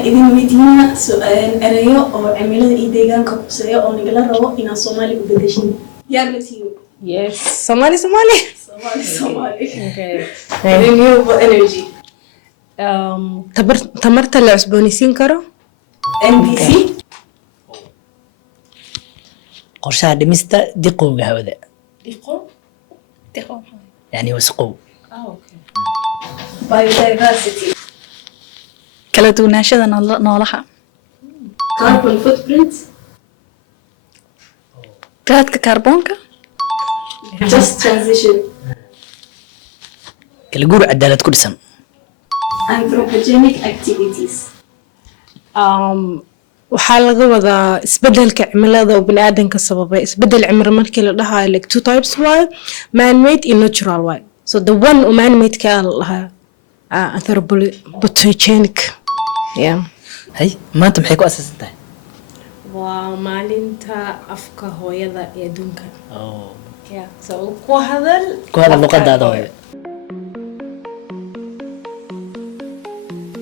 إذن مدينة سؤال أريو أو عمله إيديان كقصية أو نقله رو إن الصومالي بدشين يا متيو Yes. Somali. Somali Okay. renewable energy tamarta la cusboonaysiin karo. NDC qorshaha dhimista diqowga hawada دقو yani wasaqow biodiversity kala duwanaashada noolaha carbon footprint raadka kaarboonka just transition kala guur cadaalad ku dhisan anthropogenic activities waxaa laga wadaa isbedelka cimilada oo bini'aadanka sababay isbedel cimilo markii la dhahayo like two types way man made and natural way so the one man made ka la anthropogenic yeah hay maanta maxay ku asaasan tahay waa maalinta afka hooyada ee adduunka oo yeah so ku hadal luqadaada hooyo